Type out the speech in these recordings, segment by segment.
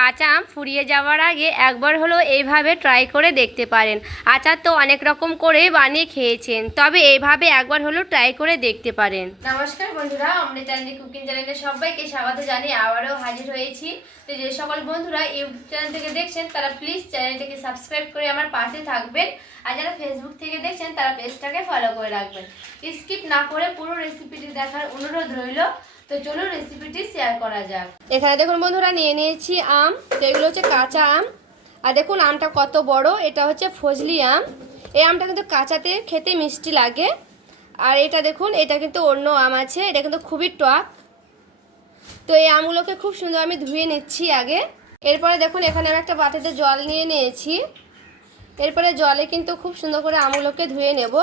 কাঁচা আম ফুরিয়ে যাওয়ার আগে একবার হলো এইভাবে ট্রাই করে দেখতে পারেন। আচার তো অনেক রকম করে বানিয়ে খেয়েছেন, তবে এইভাবে একবার হলো ট্রাই করে দেখতে পারেন। নমস্কার বন্ধুরা, অমৃতাঞ্জলি কুকিং চ্যানেলে সবাইকে স্বাগত জানিয়ে আবারও হাজির হয়েছি। তো যে সকল বন্ধুরা ইউটিউব চ্যানেল থেকে দেখছেন তারা প্লিজ চ্যানেলটিকে সাবস্ক্রাইব করে আমার পাশে থাকবেন, আর যারা ফেসবুক থেকে দেখছেন তারা পেজটাকে ফলো করে রাখবেন। স্কিপ না করে পুরো রেসিপিটি দেখার অনুরোধ রইল। তো চলুন রেসিপিটি শেয়ার করা যাক। এখানে দেখুন বন্ধুরা, নিয়ে নিয়েছি আম। তো এগুলো হচ্ছে কাঁচা আম, আর দেখুন আমটা কত বড়। এটা হচ্ছে ফজলি আম। এই আমটা কিন্তু কাঁচাতে খেতে মিষ্টি লাগে। আর এটা দেখুন, এটা কিন্তু অন্য আম আছে, এটা কিন্তু খুবই টক। তো এই আমগুলোকে খুব সুন্দর আমি ধুয়ে নিচ্ছি আগে। এরপরে দেখুন, এখানে আমি একটা বাটিতে জল নিয়ে নিয়েছি। এরপরে জলে কিন্তু খুব সুন্দর করে আমগুলোকে ধুয়ে নেব।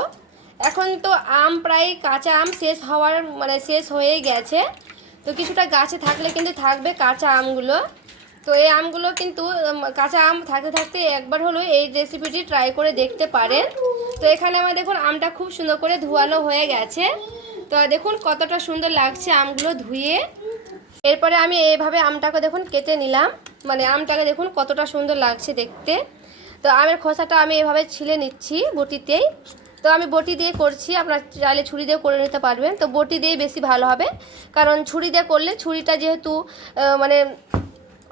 এখন তো আম প্রায় কাঁচা আম শেষ হয়ে গেছে। তো কিছুটা গাছে থাকলে কিন্তু থাকবে কাঁচা আমগুলো। তো এই আমগুলো কিন্তু কাঁচা আম থাকতে থাকতে একবার হলো এই রেসিপিটি ট্রাই করে দেখতে পারেন। তো এখানে আমার দেখুন আমটা খুব সুন্দর করে ধোয়ানো হয়ে গেছে। তো দেখুন কতটা সুন্দর লাগছে আমগুলো ধুয়ে। এরপরে আমি এইভাবে আমটাকে দেখুন কেটে নিলাম। আমটাকে দেখুন কতটা সুন্দর লাগছে দেখতে। তো আমের খোসাটা আমি এভাবে ছিলে নিচ্ছি বটিতেই। তো আমি বটি দিয়ে করছি, আপনারা চাইলে ছুরি দিয়েও করে নিতে পারবেন। তো বটি দিয়ে বেশি ভালো হবে, কারণ ছুরি দিয়ে করলে ছুরিটা যেহেতু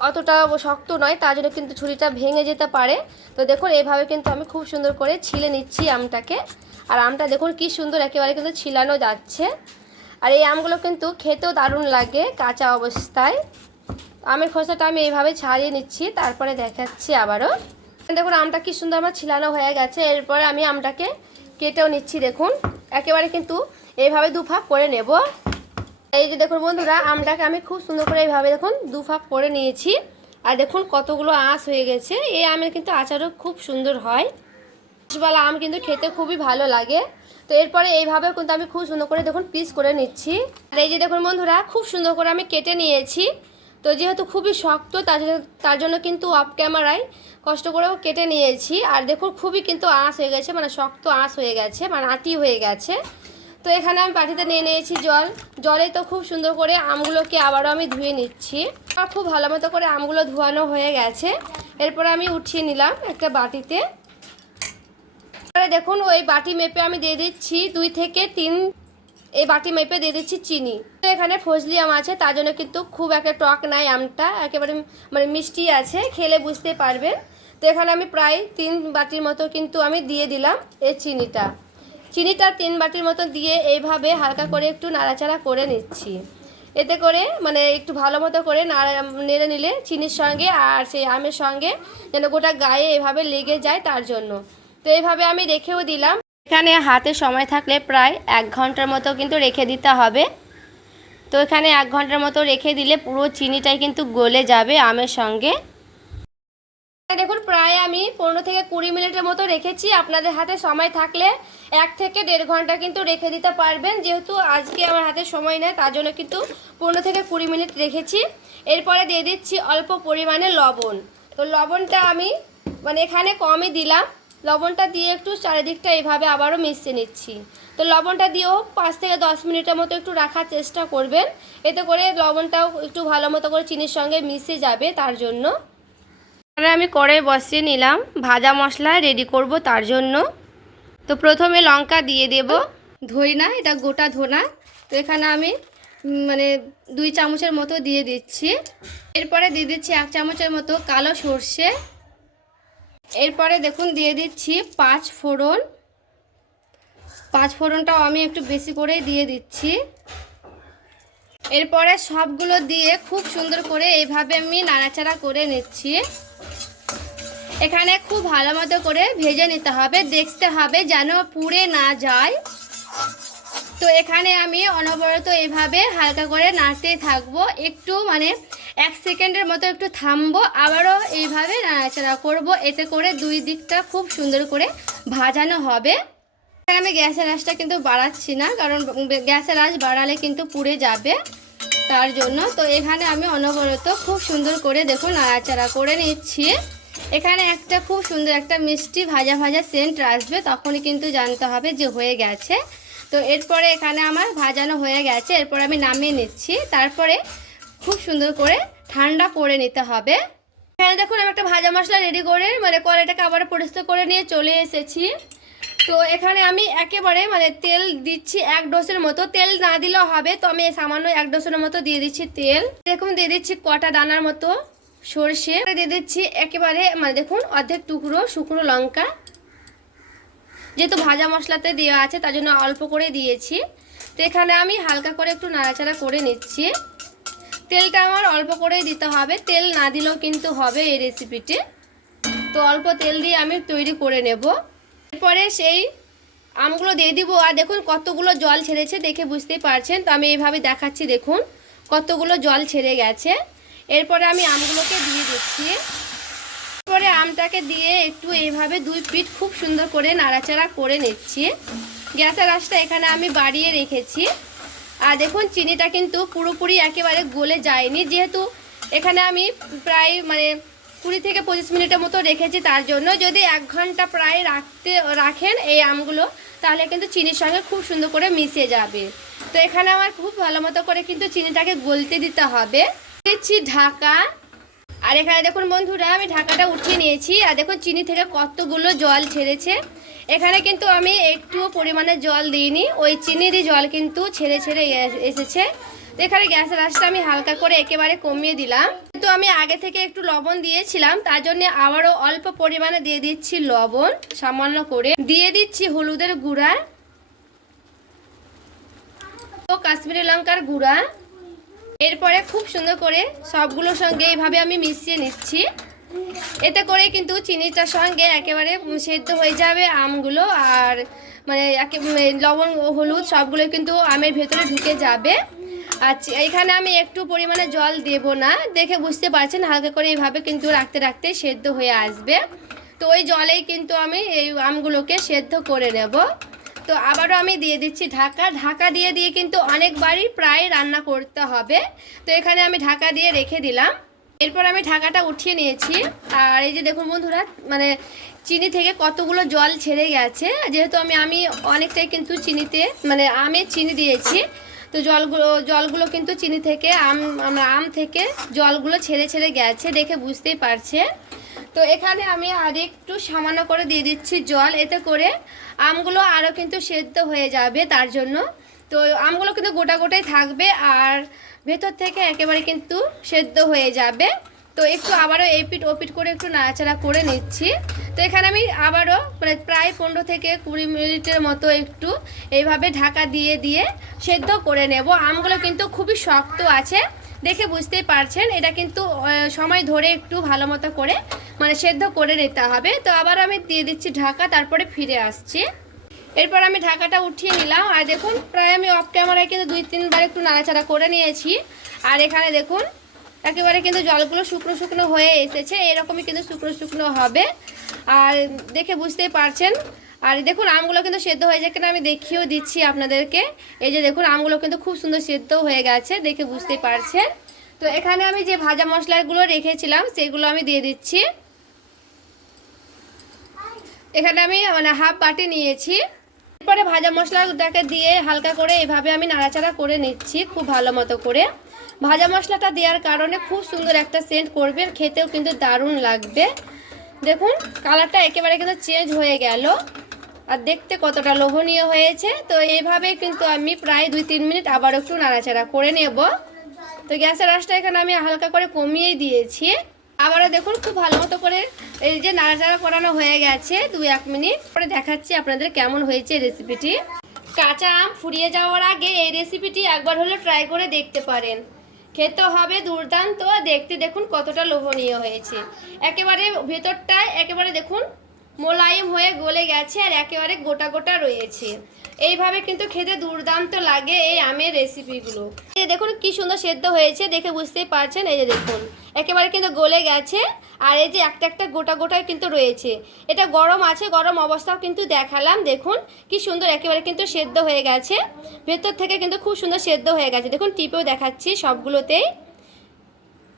অতটা শক্ত নয়, তার জন্য কিন্তু ছুরিটা ভেঙে যেতে পারে। তো দেখুন এইভাবে কিন্তু আমি খুব সুন্দর করে ছিলে নিচ্ছি আমটাকে। আর আমটা দেখুন কি সুন্দর একেবারে কিন্তু ছিলানো যাচ্ছে। আর এই আমগুলো কিন্তু খেতেও দারুণ লাগে কাঁচা অবস্থায়। আমের খোসাটা আমি এইভাবে ছাড়িয়ে নিচ্ছি, তারপরে দেখাচ্ছি আবারও। দেখুন আমটা কি সুন্দর আমার ছিলানো হয়ে গেছে। এরপরে আমি আমটাকে কেটেও নিচ্ছি। দেখুন একেবারে কিন্তু এইভাবে দুভাগ করে নেব। এই যে দেখুন বন্ধুরা, আমটাকে আমি খুব সুন্দর করে এইভাবে দেখুন দুভাগ করে নিয়েছি। আর দেখুন কতগুলো আঁশ হয়ে গেছে। এই আমের কিন্তু আচারও খুব সুন্দর হয়। আঁশওয়ালা আম কিন্তু খেতে খুবই ভালো লাগে। তো এরপরে এইভাবে কিন্তু আমি খুব সুন্দর করে দেখুন পিস করে নিচ্ছি। আর এই যে দেখুন বন্ধুরা, খুব সুন্দর করে আমি কেটে নিয়েছি। তো যেহেতু খুবই শক্ত, তার জন্য কিন্তু অফ ক্যামেরায় কষ্ট করেও কেটে নিয়েছি। আর দেখুন খুবই কিন্তু আঁশ হয়ে গেছে, শক্ত আঁশ হয়ে গেছে, আঁটি হয়ে গেছে। তো এখানে আমি বাটিতে নিয়ে নিয়েছি জলে। তো খুব সুন্দর করে আমগুলোকে আবারও আমি ধুয়ে নিচ্ছি। আর খুব ভালো মতো করে আমগুলো ধোয়ানো হয়ে গেছে। এরপর আমি উঠিয়ে নিলাম একটা বাটিতে। দেখুন ওই বাটি মেপে আমি দিয়ে দিচ্ছি 2 থেকে 3, এই বাটি মেপে দিয়ে দিচ্ছি চিনি। তো এখানে ফজলি আম আছে, তার জন্য কিন্তু খুব একটা টক নাই, আমটা একেবারে মিষ্টি আছে, খেলে বুঝতে পারবেন। তো এখানে আমি প্রায় 3 বাটির মতো কিন্তু আমি দিয়ে দিলাম এই চিনিটা 3 বাটির মতো দিয়ে এইভাবে হালকা করে একটু নাড়াচাড়া করে নিচ্ছি। এতে করে একটু ভালো মতো করে নেড়ে নিলে চিনির সঙ্গে আর সেই আমের সঙ্গে যেন গোটা গায়ে এভাবে লেগে যায়, তার জন্য। তো এইভাবে আমি রেখেও দিলাম। এখানে হাতে সময় থাকলে প্রায় 1 ঘন্টার মতো কিন্তু রেখে দিতে হবে। তো এখানে 1 ঘন্টার মতো রেখে দিলে পুরো চিনিটাই কিন্তু গলে যাবে আমের সঙ্গে। দেখুন প্রায় আমি 15 থেকে 20 মিনিটের মতো রেখেছি। আপনাদের হাতে সময় থাকলে 1 থেকে 1.5 ঘন্টা কিন্তু রেখে দিতে পারবেন। যেহেতু আজকে আমার হাতে সময় নেই, তার জন্য কিন্তু 15 থেকে 20 মিনিট রেখেছি। এরপরে দিয়ে দিচ্ছি অল্প পরিমাণে লবণ। তো লবণটা আমি এখানে কমই দিলাম। লবণটা দিয়ে একটু চারিদিকটা এইভাবে আবারও মিশিয়ে নিচ্ছি। তো লবণটা দিয়েও 5 থেকে 10 মিনিটের মতো একটু রাখার চেষ্টা করবেন। এতে করে লবণটাও একটু ভালো মতো করে চিনির সঙ্গে মিশে যাবে, তার জন্য। আমি কড়াই বসিয়ে নিলাম, ভাজা মশলা রেডি করব তার জন্য। তো প্রথমে লঙ্কা দিয়ে দেব, ধইনা, এটা গোটা ধনা। তো এখানে আমি 2 চামচের মতো দিয়ে দিচ্ছি। এরপরে দিয়ে দিচ্ছি 1 চামচের মতো কালো সর্ষে। এরপরে দেখুন দিয়ে দিচ্ছি 5 ফোড়ন। 5 ফোড়নটাও আমি একটু বেশি করেই দিয়ে দিচ্ছি। এরপরে সবগুলো দিয়ে খুব সুন্দর করে এইভাবে আমি নাড়াচাড়া করে নিচ্ছি। এখানে খুব ভালো মতো করে ভেজে নিতে হবে, দেখতে হবে যেন পুড়ে না যায়। তো এখানে আমি অনবরত এইভাবে হালকা করে নাড়তেই থাকবো। একটু 1 সেকেন্ডের মতো একটু থামবো, আবারও এইভাবে নাড়াচাড়া করব। এতে করে 2 দিকটা খুব সুন্দর করে ভাজানো হবে। আমি গ্যাসের আঁচটা কিন্তু বাড়াচ্ছি না, কারণ গ্যাসের আঁচ বাড়ালে কিন্তু পুড়ে যাবে, তার জন্য। তো এখানে আমি অনবরত খুব সুন্দর করে দেখুন নাড়াচাড়া করে নিচ্ছি। এখানে একটা খুব সুন্দর একটা মিষ্টি ভাজা ভাজা সেন্ট আসবে, তখনই কিন্তু জানতে হবে যে হয়ে গেছে। তো এরপরে এখানে আমার ভাজানো হয়ে গেছে। এরপর আমি নামিয়ে নিচ্ছি। তারপরে খুব সুন্দর করে ঠান্ডা করে নিতে হবে। এখানে দেখুন আমি একটা ভাজা মশলা রেডি করে মানে কড়াইটাকে আবার পরিষ্কার করে নিয়ে চলে এসেছি। তো এখানে আমি একেবারে মানে তেল দিচ্ছি 1 ডোসের মতো, তেল না দিলেও হবে, তো আমি সামান্য 1 ডোসের মতো দিয়ে দিচ্ছি তেল। দেখুন দিয়ে দিচ্ছি কটা দানার মতো সর্ষে, দিয়ে দিচ্ছি একেবারে মানে দেখুন অর্ধেক টুকরো শুকনো লঙ্কা, যেহেতু ভাজা মশলাতে দেওয়া আছে তার জন্য অল্প করে দিয়েছি। তো এখানে আমি হালকা করে একটু নাড়াচাড়া করে নিচ্ছি। তেলটা আমার অল্প করেই দিতে হবে, তেল না দিলেও কিন্তু হবে এই রেসিপিটি। তো অল্প তেল দিয়ে আমি তৈরি করে নেব। এরপরে সেই আমগুলো দিয়ে দিব, আর দেখুন কতগুলো জল ছেড়েছে দেখে বুঝতেই পারছেন। তো আমি এইভাবে দেখাচ্ছি, দেখুন কতগুলো জল ছেড়ে গেছে। এরপরে আমি আমগুলোকে দিয়ে দিচ্ছি। এরপরে আমটাকে দিয়ে একটু এইভাবে 2 পিঠ খুব সুন্দর করে নাড়াচাড়া করে নিচ্ছি। গ্যাসের আঁচটা এখানে আমি বাড়িয়ে রেখেছি। আর দেখুন চিনিটা কিন্তু পুরোপুরি একেবারে গলে যায়নি, যেহেতু এখানে আমি প্রায় মানে 20 থেকে 25 মিনিটের মতো রেখেছি। তার জন্য যদি 1 ঘন্টা প্রায় রাখেন এই আমগুলো, তাহলে কিন্তু চিনির সঙ্গে খুব সুন্দর করে মিশে যাবে। তো এখানে আমার খুব ভালো মতো করে কিন্তু চিনিটাকে গলতে দিতে হবে। দিচ্ছি ঢাকা। আর এখানে দেখুন বন্ধুরা আমি ঢাকাটা উঠিয়ে নিয়েছি, আর দেখুন চিনি থেকে কতগুলো জল ছেড়েছে। এখানে কিন্তু আমি একটু পরিমাণে জল দিইনি, ওই চিনিরই জল কিন্তু ছেড়ে ছেড়ে এসেছে। তো এখানে গ্যাসের আঁচটা আমি হালকা করে একেবারে কমিয়ে দিলাম। কিন্তু আমি আগে থেকে একটু লবণ দিয়েছিলাম, তার জন্য আবারও অল্প পরিমাণে দিয়ে দিচ্ছি লবণ, সামান্য করে দিয়ে দিচ্ছি হলুদের গুঁড়া ও কাশ্মীরি লঙ্কার গুঁড়া। এরপরে খুব সুন্দর করে সবগুলোর সঙ্গে এইভাবে আমি মিশিয়ে নিচ্ছি। এতে করে কিন্তু চিনিটার সঙ্গে একেবারে সেদ্ধ হয়ে যাবে আমগুলো, আর মানে লবণ হলুদ সবগুলো কিন্তু আমের ভেতরে ঢুকে যাবে। আচ্ছা এখানে আমি একটু পরিমাণে জল দেব না, দেখে বুঝতে পারছেন হালকা করে এইভাবে কিন্তু রাখতে রাখতে সেদ্ধ হয়ে আসবে। তো ওই জলেই কিন্তু আমি এই আমগুলোকে সেদ্ধ করে নেব। তো আবারও আমি দিয়ে দিচ্ছি ঢাকা। ঢাকা দিয়ে দিয়ে কিন্তু অনেকবারই প্রায় রান্না করতে হবে। তো এখানে আমি ঢাকা দিয়ে রেখে দিলাম। এরপর আমি ঢাকাটা উঠিয়ে নিয়েছি। আর এই যে দেখুন বন্ধুরা মানে চিনি থেকে কতগুলো জল ছেড়ে গেছে, যেহেতু আমি অনেকটাই কিন্তু চিনিতে মানে আমে চিনি দিয়েছি। তো জলগুলো কিন্তু চিনি থেকে আম থেকে জলগুলো ছেড়ে ছেড়ে গেছে, দেখে বুঝতেই পারছে। তো এখানে আমি আর একটু সামান্য করে দিয়ে দিচ্ছি জল, এতে করে আমগুলো আরও কিন্তু সেদ্ধ হয়ে যাবে তার জন্য। তো আমগুলো কিন্তু গোটা গোটাই থাকবে আর ভেতর থেকে একেবারে কিন্তু সেদ্ধ হয়ে যাবে। তো একটু আবারও এপিট ওপিট করে একটু নাড়াচাড়া করে নিচ্ছি। তো এখানে আমি আবারও প্রায় 15 থেকে 20 মিনিটের মতো একটু এইভাবে ঢাকা দিয়ে দিয়ে সেদ্ধ করে নেব। আমগুলো কিন্তু খুবই শক্ত আছে, দেখে বুঝতেই পারছেন। এটা কিন্তু সময় ধরে একটু ভালো মতো করে মানে সেদ্ধ করে নিতে হবে। তো আবার আমি দিয়ে দিচ্ছি ঢাকা, তারপরে ফিরে আসছি। এরপর আমি ঢাকাটা উঠিয়ে নিলাম। আর দেখুন প্রায় আমি অফ ক্যামেরায় কিন্তু 2-3 বার একটু নাড়াচাড়া করে নিয়েছি। আর এখানে দেখুন একেবারে কিন্তু জলগুলো শুকনো শুকনো হয়ে এসেছে, এরকমই কিন্তু শুকনো শুকনো হবে। আর দেখে বুঝতেই পারছেন। আর দেখুন আমগুলো কিন্তু সেদ্ধ হয়ে যায় কিনা আমি দেখিয়েও দিচ্ছি আপনাদেরকে। এই যে দেখুন আমগুলো কিন্তু খুব সুন্দর সেদ্ধ হয়ে গেছে, দেখে বুঝতেই পারছেন। তো এখানে আমি যে ভাজা মশলাগুলো রেখেছিলাম সেগুলো আমি দিয়ে দিচ্ছি। এখানে আমি মানে হাফ বাটি নিয়েছি। এরপরে ভাজা মশলাটাকে দিয়ে হালকা করে এভাবে আমি নাড়াচাড়া করে নিচ্ছি খুব ভালো মতো করে। ভাজা মশলাটা দেওয়ার কারণে খুব সুন্দর একটা সেন্ট করবে, খেতেও কিন্তু দারুণ লাগবে। দেখুন কালারটা একেবারে কিন্তু চেঞ্জ হয়ে গেল আর দেখতে কতটা লোভনীয় হয়েছে। তো এইভাবে কিন্তু আমি প্রায় 2-3 মিনিট আবার একটু নাড়াচাড়া করে নেব। তো গ্যাসের আঁচটা এখানে আমি হালকা করে কমিয়েই দিয়েছি। আবারও দেখুন খুব ভালো মতো করে এই যে নাড়াচাড়া করানো হয়ে গেছে 2-1 মিনিট পরে দেখাচ্ছি আপনাদের কেমন হয়েছে রেসিপিটি। কাঁচা আম ফুরিয়ে যাওয়ার আগে এই রেসিপিটি একবার হলে ট্রাই করে দেখতে পারেন, খেতে হবে দুর্দান্ত। দেখতে দেখুন কতটা লোভনীয় হয়েছে, একেবারে ভেতরটায় একেবারে দেখুন মোলায়েম হয়ে গলে গেছে আর একেবারে গোটা গোটা রয়েছে। এইভাবে কিন্তু খেতে দুর্দান্ত লাগে এই আমের রেসিপিগুলো। এই দেখুন কি সুন্দর সেদ্ধ হয়েছে, দেখে বুঝতেই পারছেন। এই যে দেখুন একেবারে কিন্তু গলে গেছে আর এই যে একটা একটা গোটা গোটায় কিন্তু রয়েছে। এটা গরম আছে, গরম অবস্থাও কিন্তু দেখালাম। দেখুন কি সুন্দর একেবারে কিন্তু সেদ্ধ হয়ে গেছে, ভেতর থেকে কিন্তু খুব সুন্দর সেদ্ধ হয়ে গেছে। দেখুন টিপেও দেখাচ্ছি সবগুলোতেই।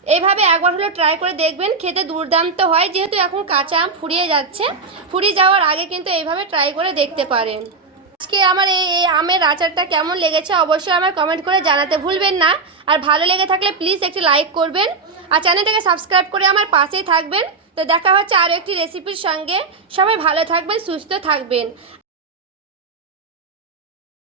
এইভাবে একবার হলো ট্রাই করে দেখবেন, খেতে দুর্দান্ত হয়। যেহেতু এখন কাঁচা আম ফুরিয়ে যাচ্ছে, ফুরিয়ে যাওয়ার আগে কিন্তু এইভাবে ট্রাই করে দেখতে পারেন। আজকে আমার এই আমের আচারটা কেমন লেগেছে অবশ্যই আমার কমেন্ট করে জানাতে ভুলবেন না। আর ভালো লেগে থাকলে প্লিজ একটি লাইক করবেন আর চ্যানেলটাকে সাবস্ক্রাইব করে আমার পাশেই থাকবেন। তো দেখা হচ্ছে আরও একটি রেসিপির সঙ্গে। সবাই ভালো থাকবেন, সুস্থ থাকবেন।